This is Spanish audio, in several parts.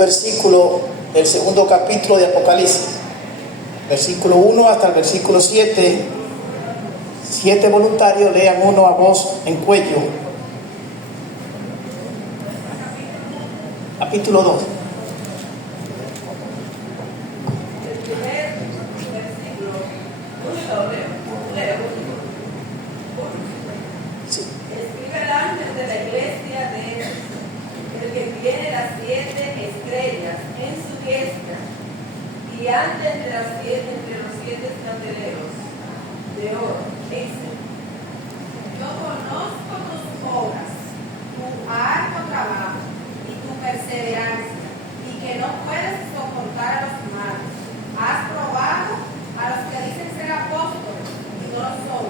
versículo del segundo capítulo de Apocalipsis, versículo 1 hasta el versículo 7. 7 voluntarios lean uno a voz en cuello. Capítulo 2. Sí. Escribe al ángel de la iglesia de Éfeso, el que tiene las 7 estrellas en su diestra y anda entre los 7 candeleros de oro. Dice: yo conozco tus obras, tu arduo trabajo y tu perseverancia, y que no puedes soportar a los malos. Has probado a los que dicen ser apóstoles y no lo son,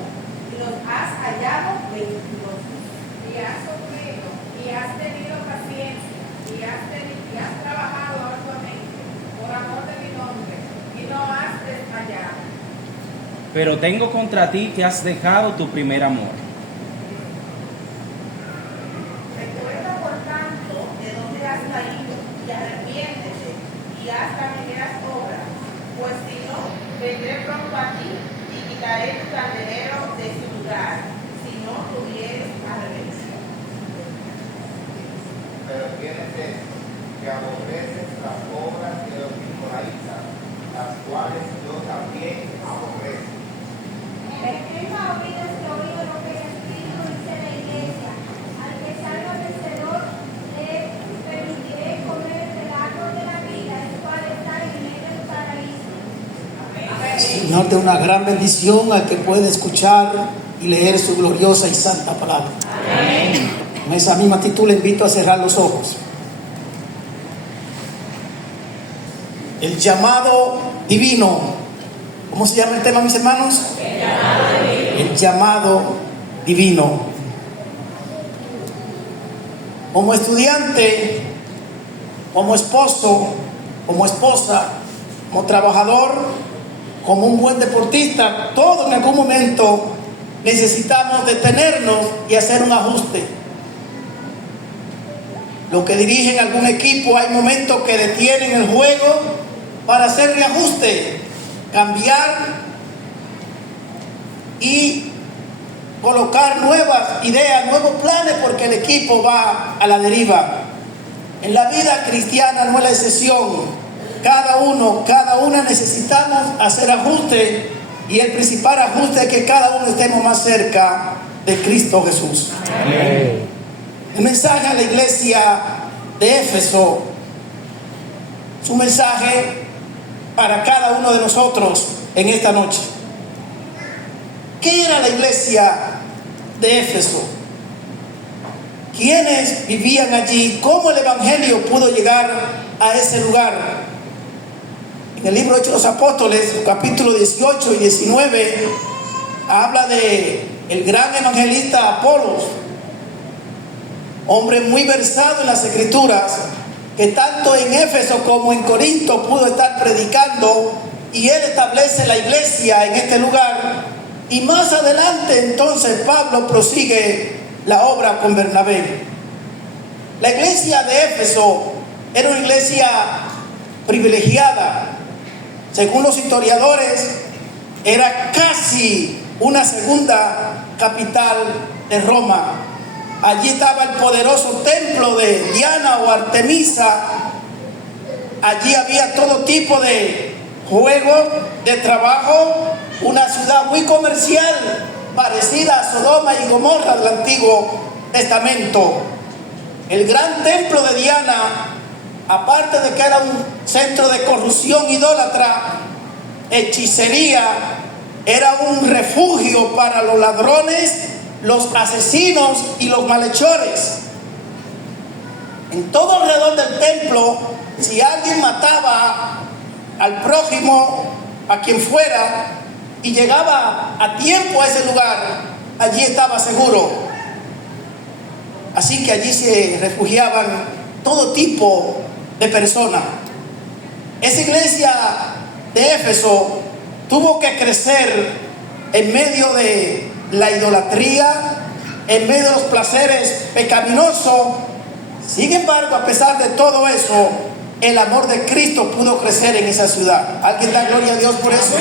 y los has hallado mentirosos. Y has sufrido, y has tenido paciencia, y has trabajado arduamente por amor de mi nombre, y no has desmayado. Pero tengo contra ti que has dejado tu primer amor. Recuerda por tanto de dónde has caído, y arrepiéntete, y haz las primeras obras, pues si no, vendré pronto a ti y quitaré tu candelero de su lugar, si no tuvieres arrepentido. Pero tienes esto, que aborreces las obras de los nicolaítas, las cuales yo también aborrezco. El que no ha oído este oído lo que el Espíritu dice a la iglesia. Al que salga vencedor, le permitiré comer del árbol de la vida, el cual está en medio del paraíso. Señor, de una gran bendición al que puede escuchar y leer su gloriosa y santa palabra. Amén. Con esa misma actitud le invito a cerrar los ojos. El llamado divino. ¿Cómo se llama el tema, mis hermanos? El llamado divino. Como estudiante, como esposo, como esposa, como trabajador, como un buen deportista, todos en algún momento necesitamos detenernos y hacer un ajuste. Los que dirigen algún equipo, hay momentos que detienen el juego para hacer reajuste, cambiar y colocar nuevas ideas, nuevos planes, porque el equipo va a la deriva. En la vida cristiana no es la excepción. Cada una necesitamos hacer ajustes, y el principal ajuste es que cada uno estemos más cerca de Cristo Jesús. Amén. El mensaje a la iglesia de Éfeso, su mensaje para cada uno de nosotros en esta noche. ¿Qué era la iglesia de Éfeso? ¿Quiénes vivían allí? ¿Cómo el evangelio pudo llegar a ese lugar? En el libro de Hechos de los Apóstoles, capítulo 18 y 19, habla de el gran evangelista Apolos, hombre muy versado en las escrituras, que tanto en Éfeso como en Corinto pudo estar predicando, y él establece la iglesia en este lugar. Y más adelante entonces Pablo prosigue la obra con Bernabé. La iglesia de Éfeso era una iglesia privilegiada. Según los historiadores, era casi una segunda capital de Roma. Allí estaba el poderoso templo de Diana o Artemisa. Allí había todo tipo de juegos, de trabajo, una ciudad muy comercial, parecida a Sodoma y Gomorra del Antiguo Testamento. El gran templo de Diana, aparte de que era un centro de corrupción idólatra, hechicería, era un refugio para los ladrones, los asesinos y los malhechores. En todo alrededor del templo, si alguien mataba al prójimo, a quien fuera, y llegaba a tiempo a ese lugar, allí estaba seguro. Así que allí se refugiaban todo tipo de personas. Esa iglesia de Éfeso tuvo que crecer en medio de la idolatría, en medio de los placeres pecaminosos. Sin embargo, a pesar de todo eso, el amor de Cristo pudo crecer en esa ciudad. ¿Alguien da gloria a Dios por eso?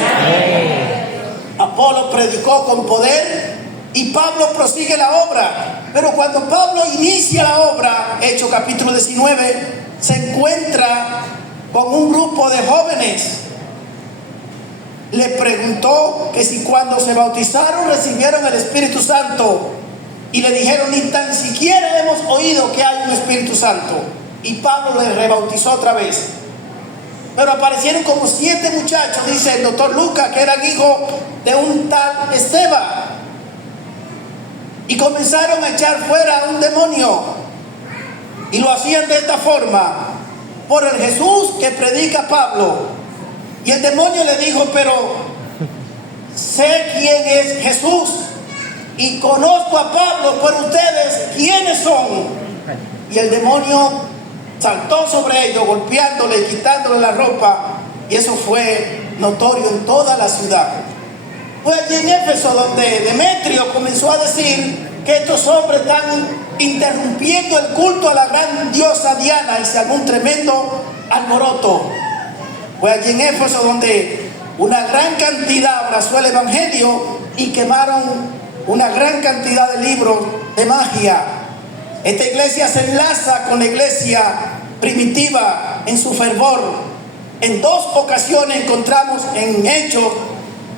Apolo predicó con poder y Pablo prosigue la obra. Pero cuando Pablo inicia la obra, Hechos capítulo 19, se encuentra con un grupo de jóvenes. Le preguntó que si cuando se bautizaron recibieron el Espíritu Santo, y le dijeron: ni tan siquiera hemos oído que hay un Espíritu Santo. Y Pablo les rebautizó otra vez. Pero aparecieron como 7 muchachos, dice el doctor Lucas, que eran hijos de un tal Esteban, y comenzaron a echar fuera a un demonio, y lo hacían de esta forma: por el Jesús que predica Pablo. Y el demonio le dijo: pero sé quién es Jesús y conozco a Pablo, pero ustedes, ¿quiénes son? Y el demonio saltó sobre ellos, golpeándole y quitándole la ropa, y eso fue notorio en toda la ciudad. Fue allí en Éfeso donde Demetrio comenzó a decir que estos hombres están interrumpiendo el culto a la gran diosa Diana, y se armó un tremendo alboroto. Fue allí en Éfeso donde una gran cantidad abrazó el evangelio y quemaron una gran cantidad de libros de magia. Esta iglesia se enlaza con la iglesia primitiva en su fervor. En 2 ocasiones encontramos en Hechos,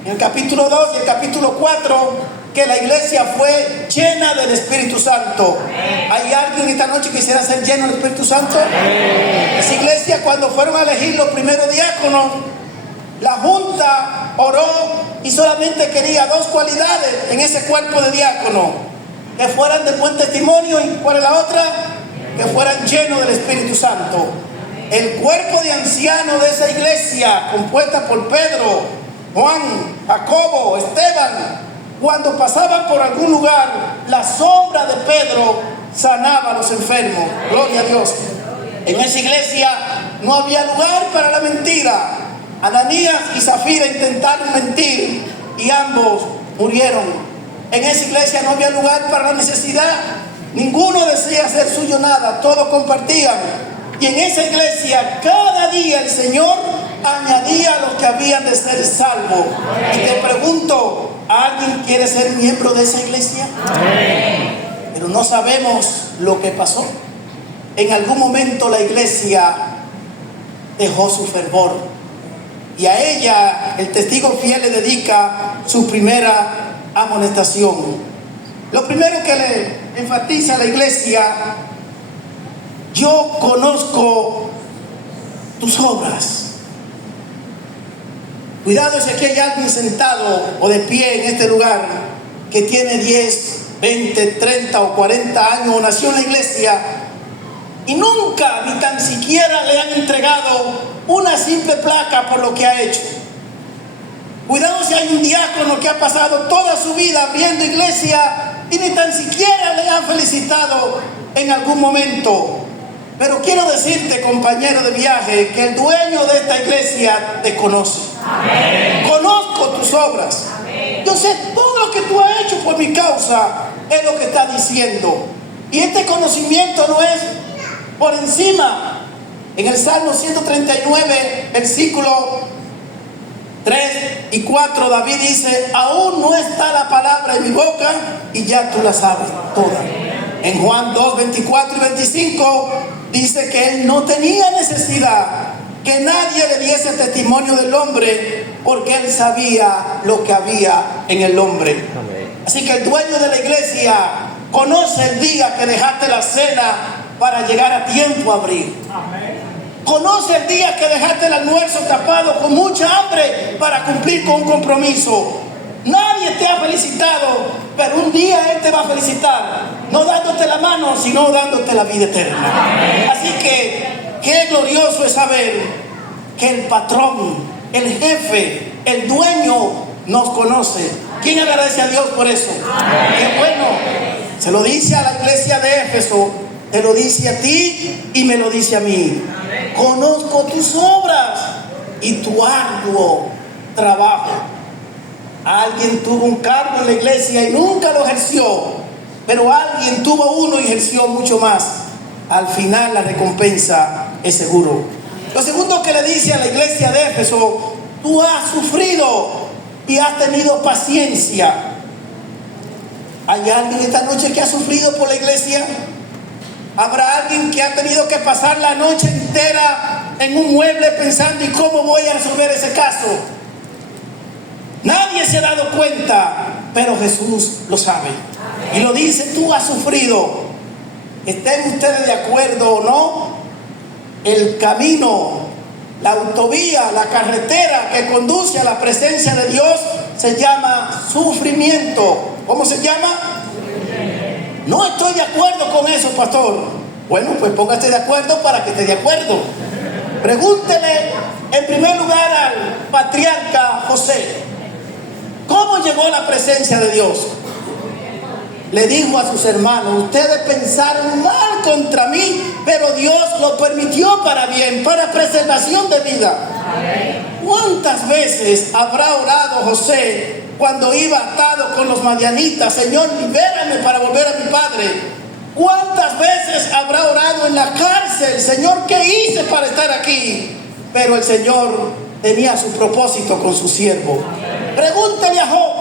en el capítulo 2 y el capítulo 4, que la iglesia fue llena del Espíritu Santo. ¿Hay alguien esta noche que quisiera ser lleno del Espíritu Santo? Esa iglesia, cuando fueron a elegir los primeros diáconos, la junta oró y solamente quería 2 cualidades en ese cuerpo de diácono: que fueran de buen testimonio, y ¿cuál es la otra? Que fueran llenos del Espíritu Santo. El cuerpo de ancianos de esa iglesia, compuesta por Pedro, Juan, Jacobo, Esteban, cuando pasaban por algún lugar, la sombra de Pedro sanaba a los enfermos. Gloria a Dios. En esa iglesia no había lugar para la mentira. Ananías y Zafira intentaron mentir y ambos murieron. En esa iglesia no había lugar para la necesidad. Ninguno decía hacer suyo nada, todos compartían. Y en esa iglesia cada día el Señor añadía a los que habían de ser salvos. Y te pregunto, ¿alguien quiere ser miembro de esa iglesia? Pero no sabemos lo que pasó. En algún momento la iglesia dejó su fervor, y a ella el testigo fiel le dedica su primera amonestación. Lo primero que le enfatiza a la iglesia: yo conozco tus obras. Cuidado si aquí hay alguien sentado o de pie en este lugar que tiene 10, 20, 30 o 40 años, o nació en la iglesia y nunca ni tan siquiera le han entregado una simple placa por lo que ha hecho. Cuidado si hay un diácono que ha pasado toda su vida abriendo iglesia y ni tan siquiera le han felicitado en algún momento. Pero quiero decirte, compañero de viaje, que el dueño de esta iglesia te conoce. Amén. Conozco tus obras. Amén. Yo sé todo lo que tú has hecho por mi causa, es lo que está diciendo. Y este conocimiento no es por encima. En el Salmo 139, versículo 3 y 4, David dice: aún no está la palabra en mi boca y ya tú la sabes toda. En Juan 2, 24 y 25 dice que él no tenía necesidad que nadie le diese testimonio del hombre, porque él sabía lo que había en el hombre. Así que el dueño de la iglesia conoce el día que dejaste la cena para llegar a tiempo a abrir. Conoce el día que dejaste el almuerzo tapado con mucha hambre para cumplir con un compromiso. Nadie te ha felicitado, pero un día Él te va a felicitar, no dándote la mano, sino dándote la vida eterna. Así que qué glorioso es saber que el patrón, el jefe, el dueño nos conoce. ¿Quién agradece a Dios por eso? Qué bueno. Se lo dice a la iglesia de Éfeso, te lo dice a ti y me lo dice a mí. Conozco tus obras y tu arduo trabajo. Alguien tuvo un cargo en la iglesia y nunca lo ejerció, pero alguien tuvo uno y ejerció mucho más. Al final la recompensa es seguro. Lo segundo que le dice a la iglesia de Éfeso: tú has sufrido y has tenido paciencia. ¿Hay alguien esta noche que ha sufrido por la iglesia? ¿Habrá alguien que ha tenido que pasar la noche entera en un mueble pensando: ¿y cómo voy a resolver ese caso? Nadie se ha dado cuenta, pero Jesús lo sabe. Y lo dice: tú has sufrido. Estén ustedes de acuerdo o no, el camino, la autovía, la carretera que conduce a la presencia de Dios se llama sufrimiento. ¿Cómo se llama? No estoy de acuerdo con eso, pastor. Bueno, pues póngase de acuerdo para que esté de acuerdo. Pregúntele en primer lugar al patriarca José: ¿cómo llegó a la presencia de Dios? Le dijo a sus hermanos: ustedes pensaron mal contra mí, pero Dios lo permitió para bien, para preservación de vida. ¿Cuántas veces habrá orado José cuando iba atado con los madianitas: Señor, libérame para volver a mi padre? ¿Cuántas veces habrá orado en la cárcel: Señor, ¿qué hice para estar aquí? Pero el Señor tenía su propósito con su siervo. Pregúntele a Job.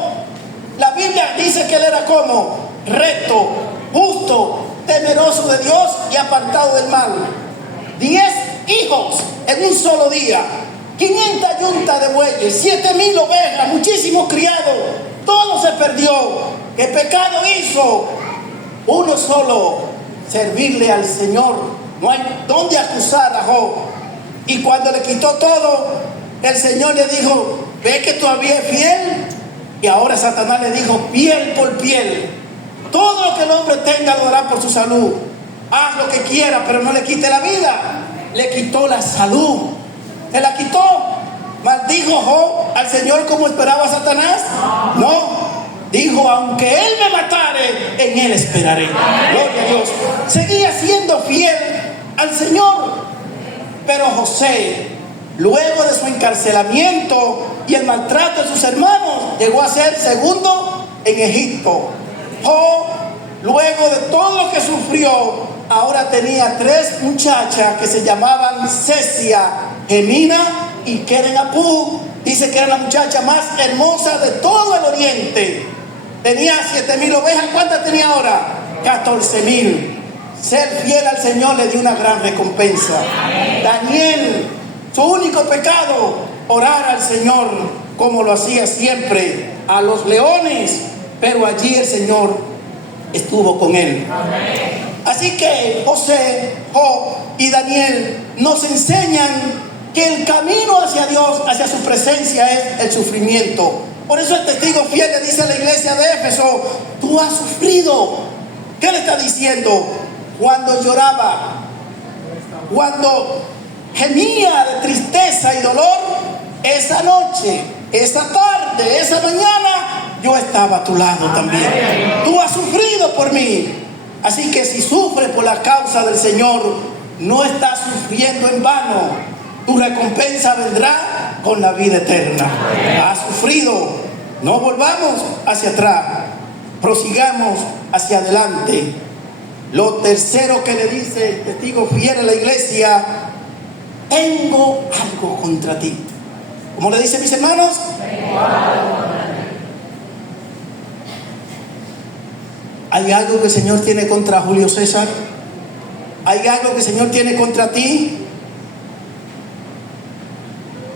La Biblia dice que él era como recto, justo, temeroso de Dios y apartado del mal. 10 hijos en un solo día, 500 yuntas de bueyes, 7,000 ovejas, muchísimos criados. Todo se perdió. ¿Qué pecado hizo? Uno solo: servirle al Señor. No hay dónde acusar a Job. Y cuando le quitó todo, el Señor le dijo: ve que todavía es fiel. Y ahora Satanás le dijo: piel por piel. Todo lo que el hombre tenga lo dará por su salud. Haz lo que quiera, pero no le quite la vida. Le quitó la salud. Se la quitó. ¿Maldijo Job al Señor como esperaba Satanás? No. Dijo: aunque él me matare, en él esperaré. Gloria a Dios. Seguía siendo fiel al Señor. Pero José, luego de su encarcelamiento y el maltrato de sus hermanos, llegó a ser segundo en Egipto. Job, luego de todo lo que sufrió, ahora tenía 3 muchachas que se llamaban Cesia, Gemina y Kerenapú. Dice que era la muchacha más hermosa de todo el oriente. Tenía 7,000 ovejas. ¿Cuántas tenía ahora? 14,000. Ser fiel al Señor le dio una gran recompensa. Daniel, su único pecado: orar al Señor como lo hacía siempre a los leones, pero allí el Señor estuvo con él. Así que José, Job y Daniel nos enseñan que el camino hacia Dios, hacia su presencia, es el sufrimiento. Por eso el testigo fiel le dice a la iglesia de Éfeso: tú has sufrido. ¿Qué le está diciendo? Cuando lloraba, cuando gemía de tristeza y dolor, esa noche, esa tarde, esa mañana, yo estaba a tu lado también. Tú has sufrido por mí. Así que si sufres por la causa del Señor, no estás sufriendo en vano. Tu recompensa vendrá con la vida eterna. Has sufrido. No volvamos hacia atrás. Prosigamos hacia adelante. Lo tercero que le dice el testigo fiel a la iglesia: tengo algo contra ti. ¿Cómo le dice, mis hermanos? ¿Hay algo que el Señor tiene contra Julio César? ¿Hay algo que el Señor tiene contra ti?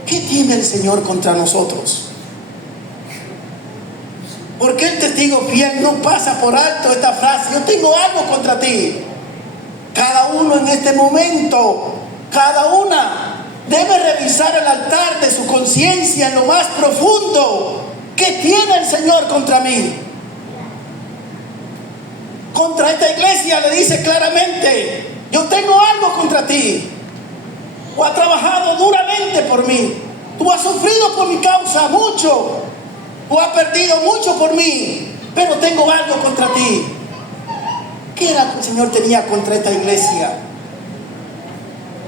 ¿Qué tiene el Señor contra nosotros? ¿Por qué el testigo fiel no pasa por alto esta frase: yo tengo algo contra ti? Cada uno en este momento, cada una debe revisar el altar de su conciencia en lo más profundo. ¿Qué tiene el Señor contra mí? Contra esta iglesia le dice claramente: yo tengo algo contra ti. Tú has trabajado duramente por mí. Tú has sufrido por mi causa mucho. Tú has perdido mucho por mí, pero tengo algo contra ti. ¿Qué era lo que el Señor tenía contra esta iglesia?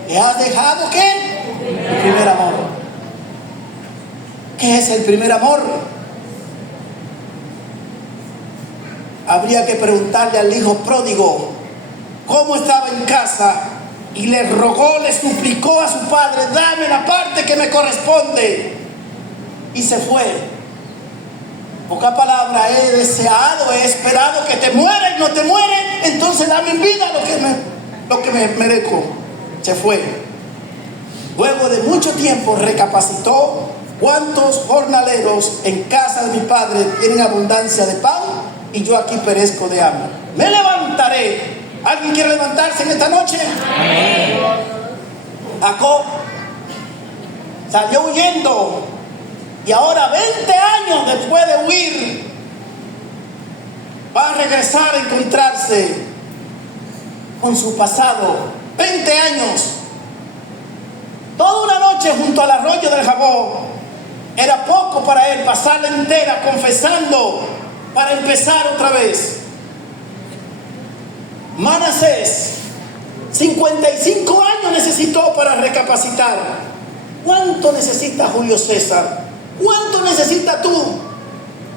¿Le has dejado qué? El primer amor. ¿Qué es el primer amor? Habría que preguntarle al hijo pródigo cómo estaba en casa y le rogó, le suplicó a su padre: dame la parte que me corresponde. Y se fue. Poca palabra: he deseado, he esperado que te muera y no te muere, entonces dame en vida lo que me merezco. Se fue. Luego de mucho tiempo recapacitó: ¿cuántos jornaleros en casa de mi padre tienen abundancia de pan y yo aquí perezco de hambre? Me levantaré. ¿Alguien quiere levantarse en esta noche? Amén. Jacob salió huyendo y ahora 20 años después de huir va a regresar a encontrarse con su pasado. 20 años. Toda una noche junto al arroyo del Jabón era poco para él pasarla entera confesando para empezar otra vez. Manasés, 55 años necesitó para recapacitar. ¿Cuánto necesita Julio César? ¿Cuánto necesitas tú?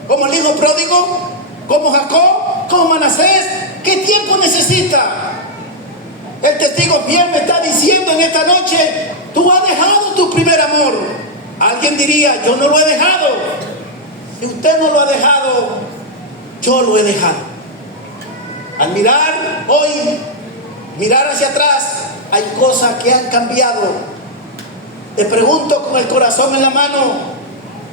¿Como el hijo pródigo? ¿Como Jacob? ¿Como Manasés? ¿Qué tiempo necesita? El testigo fiel me está diciendo en esta noche: tú has dejado tu primer amor. Alguien diría: yo no lo he dejado. Si usted no lo ha dejado, yo lo he dejado. Al mirar hoy, mirar hacia atrás, hay cosas que han cambiado. Te pregunto con el corazón en la mano: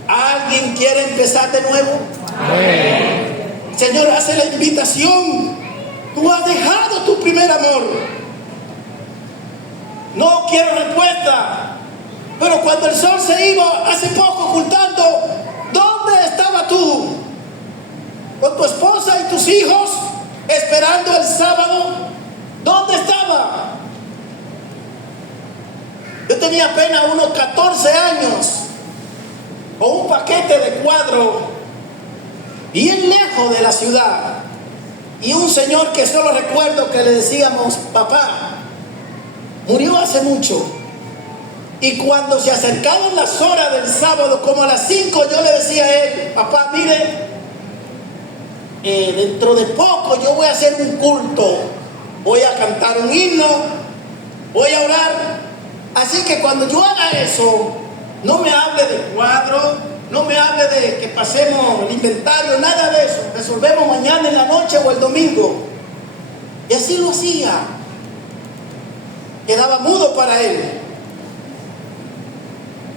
¿alguien quiere empezar de nuevo? Amén. El Señor hace la invitación. Tú has dejado tu primer amor. No quiero respuesta, pero cuando el sol se iba hace poco ocultando, ¿dónde estaba tú? Con tu esposa y tus hijos, esperando el sábado. ¿Dónde estaba? Yo tenía apenas unos 14 años, con un paquete de cuadros bien lejos de la ciudad, y un señor que solo recuerdo que le decíamos papá. Murió hace mucho. Y cuando se acercaban las horas del sábado, como a las 5, yo le decía a él: papá, mire, dentro de poco yo voy a hacer un culto, voy a cantar un himno, voy a orar. Así que cuando yo haga eso, no me hable de cuadro, no me hable de que pasemos el inventario, nada de eso. Resolvemos mañana en la noche o el domingo. Y así lo hacía. Quedaba mudo para él.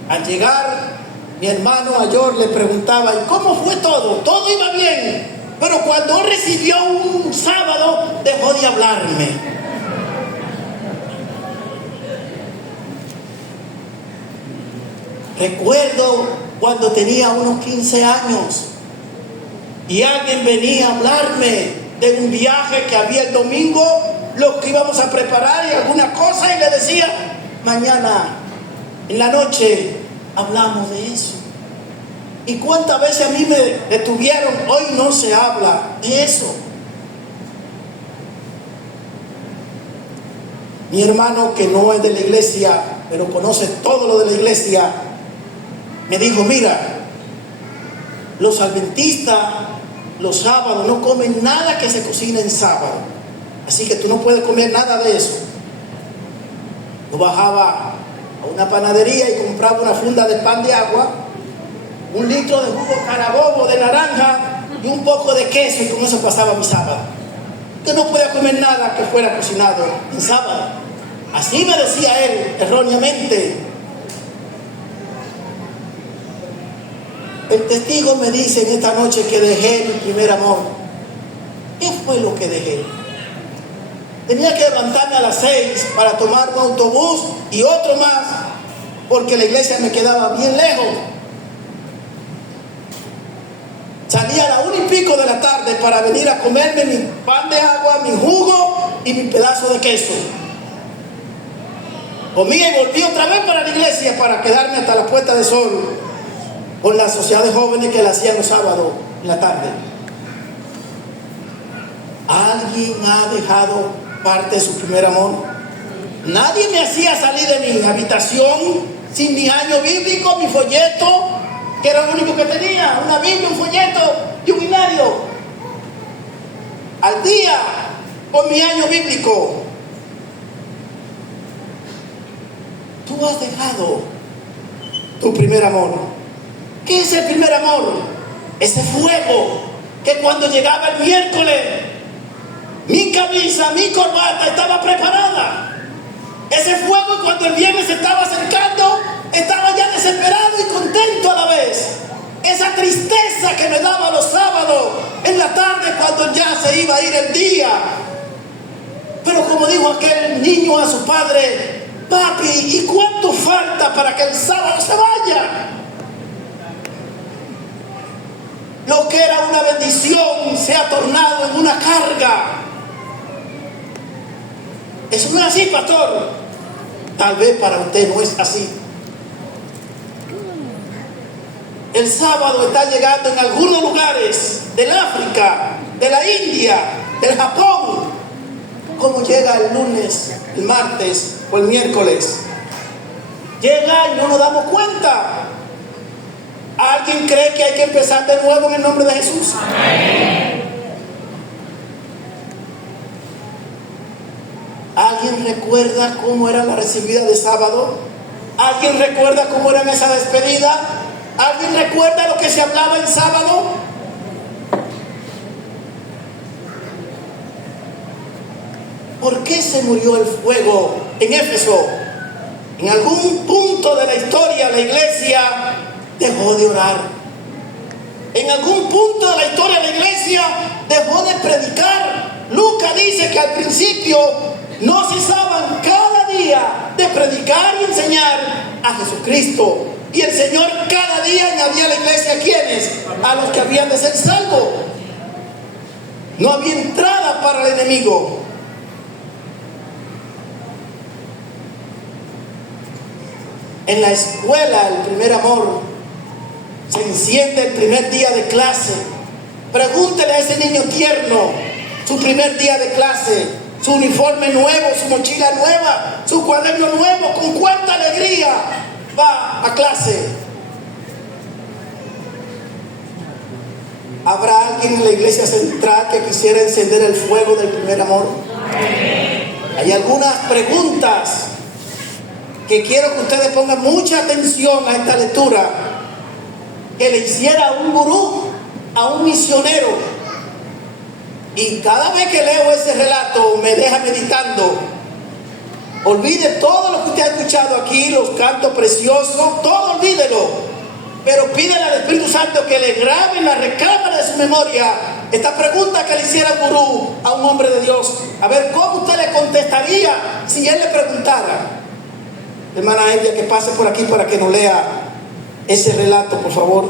Al llegar, mi hermano mayor le preguntaba: ¿y cómo fue todo? Todo iba bien, pero cuando recibió un sábado, dejó de hablarme. Recuerdo cuando tenía unos 15 años y alguien venía a hablarme de un viaje que había el domingo, lo que íbamos a preparar y alguna cosa, y le decía: mañana en la noche hablamos de eso. ¿Y cuántas veces a mí me detuvieron? Hoy no se habla de eso. Mi hermano, que no es de la iglesia, pero conoce todo lo de la iglesia, me dijo: mira, los adventistas los sábados no comen nada que se cocine en sábado, así que tú no puedes comer nada de eso. Yo bajaba a una panadería y compraba una funda de pan de agua, 1 litro de jugo Carabobo de naranja y un poco de queso, y con eso pasaba mi sábado. Que no podía comer nada que fuera cocinado en sábado. Así me decía él, erróneamente. El testigo me dice en esta noche que dejé mi primer amor. ¿Qué fue lo que dejé? Tenía que levantarme a las 6 para tomar un autobús y otro más, porque la iglesia me quedaba bien lejos. Salía a la 1 y pico de la tarde para venir a comerme mi pan de agua, mi jugo y mi pedazo de queso. Comía y volví otra vez para la iglesia para quedarme hasta la puesta de sol con la sociedad de jóvenes que la hacían los sábados en la tarde. ¿Alguien ha dejado parte de su primer amor? Nadie me hacía salir de mi habitación sin mi año bíblico, mi folleto, que era lo único que tenía, una Biblia, un folleto y un binario. Al día con mi año bíblico. tú has dejado tu primer amor. ¿Qué es el primer amor? Ese fuego que cuando llegaba el miércoles, mi camisa, mi corbata estaba preparada. Ese fuego cuando el viernes se estaba acercando, estaba ya desesperado y contento a la vez. Esa tristeza que me daba los sábados en la tarde cuando ya se iba a ir el día. Pero como dijo aquel niño a su padre: papi, ¿y cuánto falta para que el sábado se vaya? Lo que era una bendición se ha tornado en una carga. Eso no es así, pastor. Tal vez para usted no es así. El sábado está llegando en algunos lugares del África, de la India, del Japón, como llega el lunes, el martes o el miércoles. Llega y no nos damos cuenta. ¿Alguien cree que hay que empezar de nuevo en el nombre de Jesús? Amén. ¿Alguien recuerda cómo era la recibida de sábado? ¿Alguien recuerda cómo era esa despedida? ¿Alguien recuerda lo que se hablaba en sábado? ¿Por qué se murió el fuego en Éfeso? En algún punto de la historia la iglesia dejó de orar. En algún punto de la historia la iglesia dejó de predicar. Lucas dice que al principio no cesaban cada día de predicar y enseñar a Jesucristo. Y el Señor cada día añadía a la iglesia, ¿a quiénes? A los que habían de ser salvos. No había entrada para el enemigo. En la escuela, el primer amor se enciende el primer día de clase. Pregúntele a ese niño tierno, su primer día de clase, su uniforme nuevo, su mochila nueva, su cuaderno nuevo, con cuánta alegría va a clase. ¿Habrá alguien en la iglesia central que quisiera encender el fuego del primer amor? Hay algunas preguntas que quiero que ustedes pongan mucha atención a esta lectura, que le hiciera a un gurú, a un misionero. Y cada vez que leo ese relato me deja meditando. Olvide todo lo que usted ha escuchado aquí, los cantos preciosos, todo olvídelo. Pero pídele al Espíritu Santo que le grabe en la recámara de su memoria esta pregunta que le hiciera el gurú a un hombre de Dios. A ver cómo usted le contestaría si él le preguntara. Hermana Elia, que pase por aquí para que nos lea ese relato, por favor.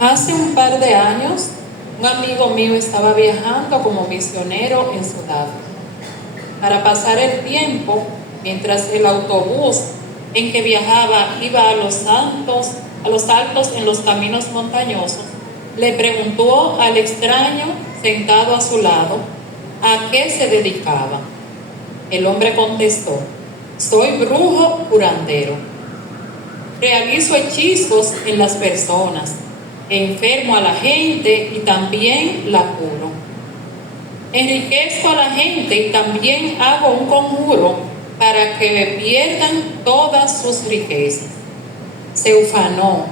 Hace un par de años, un amigo mío estaba viajando como misionero en Sudáfrica. Para pasar el tiempo, mientras el autobús en que viajaba iba a los altos en los caminos montañosos, le preguntó al extraño sentado a su lado a qué se dedicaba. El hombre contestó: soy brujo curandero. Realizo hechizos en las personas, enfermo a la gente y también la curo. Enriquezco a la gente y también hago un conjuro para que pierdan todas sus riquezas. Se ufanó: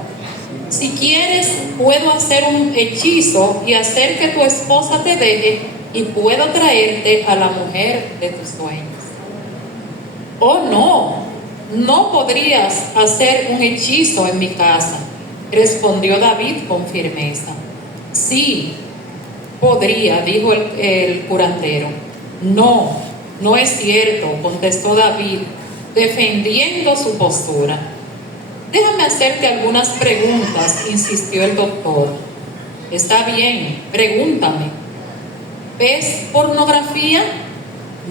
si quieres, puedo hacer un hechizo y hacer que tu esposa te deje y puedo traerte a la mujer de tus sueños. Oh, no, no podrías hacer un hechizo en mi casa, respondió David con firmeza. Sí, podría, dijo el curandero. No, no es cierto, contestó David, defendiendo su postura. Déjame hacerte algunas preguntas, insistió el doctor. Está bien, pregúntame. ¿Ves pornografía?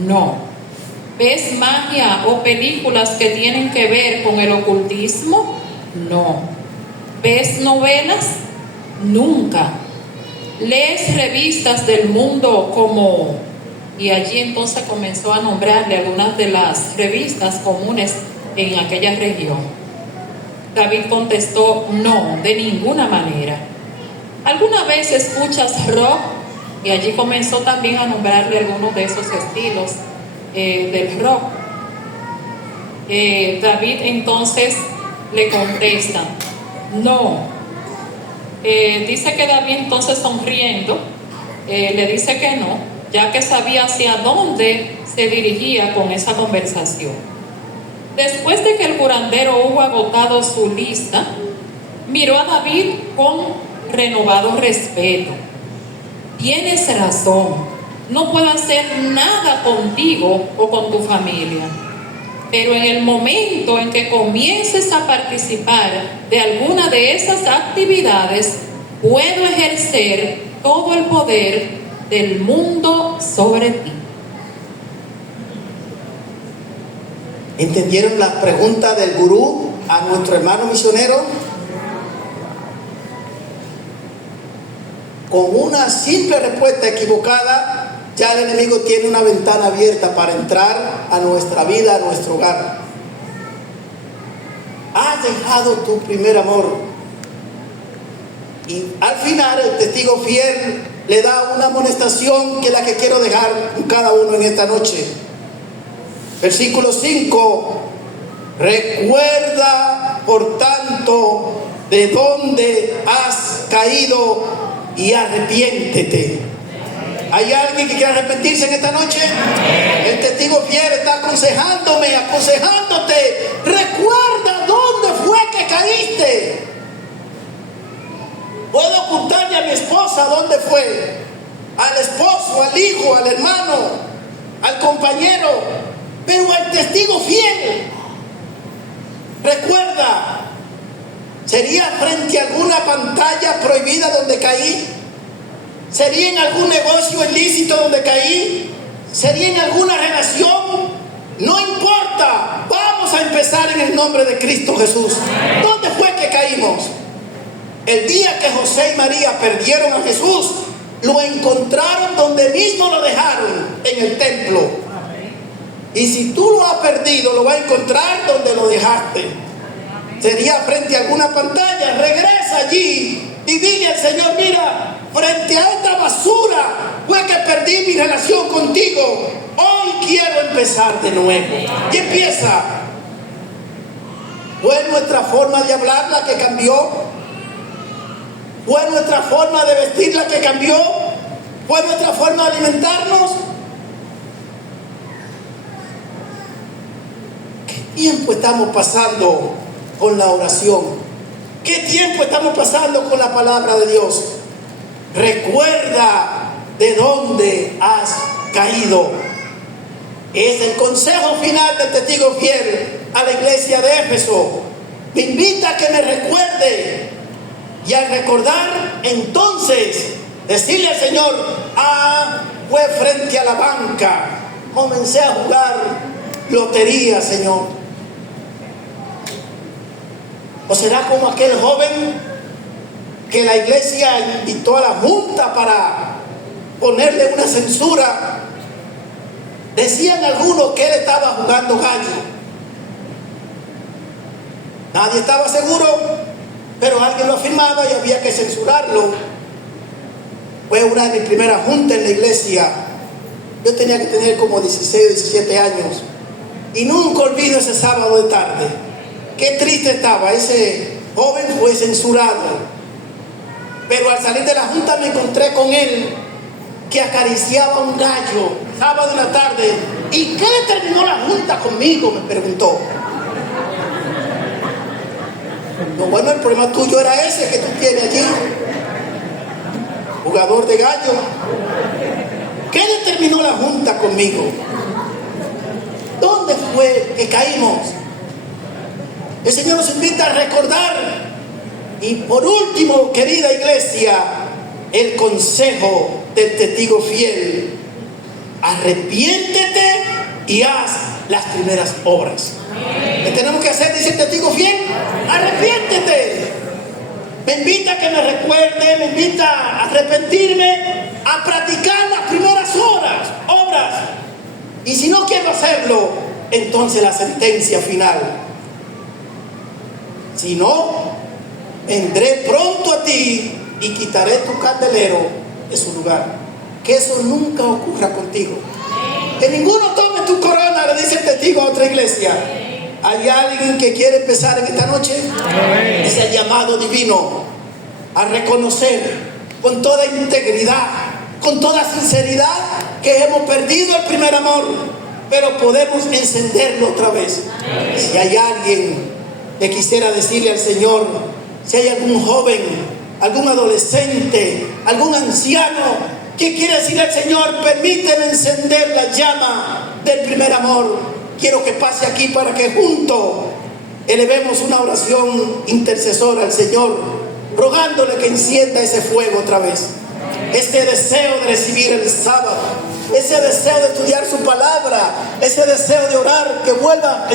No. ¿Ves magia o películas que tienen que ver con el ocultismo? No. ¿Ves novelas? Nunca. ¿Lees revistas del mundo como...? Y allí entonces comenzó a nombrarle algunas de las revistas comunes en aquella región. David contestó: no, de ninguna manera. ¿Alguna vez escuchas rock, Y allí comenzó también a nombrarle algunos de esos estilos del rock. David entonces le contesta, no. Dice que David entonces sonriendo, le dice que no, ya que sabía hacia dónde se dirigía con esa conversación. Después de que el curandero hubo agotado su lista, miró a David con renovado respeto. Tienes razón, no puedo hacer nada contigo o con tu familia, pero en el momento en que comiences a participar de alguna de esas actividades, puedo ejercer todo el poder del mundo sobre ti. ¿Entendieron la pregunta del gurú a nuestro hermano misionero? Con una simple respuesta equivocada, ya el enemigo tiene una ventana abierta para entrar a nuestra vida, a nuestro hogar. Has dejado tu primer amor. Y al final el testigo fiel le da una amonestación que es la que quiero dejar con cada uno en esta noche. Versículo 5. Recuerda, por tanto, de dónde has caído y arrepiéntete. ¿Hay alguien que quiera arrepentirse en esta noche? El testigo fiel está aconsejándote. Recuerda dónde fue que caíste. Puedo ocultarle a mi esposa dónde fue, al esposo, al hijo, al hermano, al compañero, pero al testigo fiel. Recuerda, ¿sería frente a alguna pantalla prohibida donde caí? ¿Sería en algún negocio ilícito donde caí? ¿Sería en alguna relación? No importa, vamos a empezar en el nombre de Cristo Jesús. ¿Dónde fue que caímos? El día que José y María perdieron a Jesús, lo encontraron donde mismo lo dejaron, en el templo. Y si tú lo has perdido, lo vas a encontrar donde lo dejaste. Sería frente a alguna pantalla. Regresa allí y dile al Señor, mira, frente a esta basura fue que perdí mi relación contigo. Hoy quiero empezar de nuevo. Y empieza. ¿Fue nuestra forma de hablar la que cambió? ¿Fue nuestra forma de vestir la que cambió? ¿Fue nuestra forma de alimentarnos? ¿Qué tiempo estamos pasando con la oración? ¿Qué tiempo estamos pasando con la palabra de Dios? Recuerda de dónde has caído. Es el consejo final del testigo fiel a la iglesia de Éfeso. Me invita a que me recuerde. Y al recordar, entonces, decirle al Señor, fue frente a la banca, comencé a jugar lotería, Señor. ¿O será como aquel joven que la iglesia invitó a la junta para ponerle una censura? Decían algunos que él estaba jugando gallo. Nadie estaba seguro, pero alguien lo afirmaba y había que censurarlo. Fue una de mis primeras juntas en la iglesia. Yo tenía que tener como 16 o 17 años. Y nunca olvido ese sábado de tarde. Qué triste estaba. Ese joven fue censurado. Pero al salir de la junta me encontré con él, que acariciaba un gallo, sábado en la tarde. ¿Y qué terminó la junta conmigo?, me preguntó. Bueno, el problema tuyo era ese que tú tienes allí, jugador de gallo. ¿Qué determinó la junta conmigo? ¿Dónde fue que caímos? El Señor nos invita a recordar. Y por último, querida iglesia, el consejo del testigo fiel: arrepiéntete y haz las primeras obras. ¿Qué tenemos que hacer? Dice el testigo fiel: arrepiéntete. Me invita a que me recuerde, me invita a arrepentirme, a practicar las primeras obras. Y si no quiero hacerlo, entonces la sentencia final: si no, vendré pronto a ti y quitaré tu candelero de su lugar. que eso nunca ocurra contigo. Que ninguno tome tu corona, le dice el testigo a otra iglesia. ¿Hay alguien que quiere empezar en esta noche? Es el llamado divino a reconocer con toda integridad, con toda sinceridad, que hemos perdido el primer amor, pero podemos encenderlo otra vez. Si hay alguien que quisiera decirle al Señor, si hay algún joven, algún adolescente, algún anciano que quiere decirle al Señor, permíteme encender la llama del primer amor, quiero que pase aquí para que juntos elevemos una oración intercesora al Señor, rogándole que encienda ese fuego otra vez. Ese deseo de recibir el sábado, ese deseo de estudiar su palabra, ese deseo de orar, que vuelva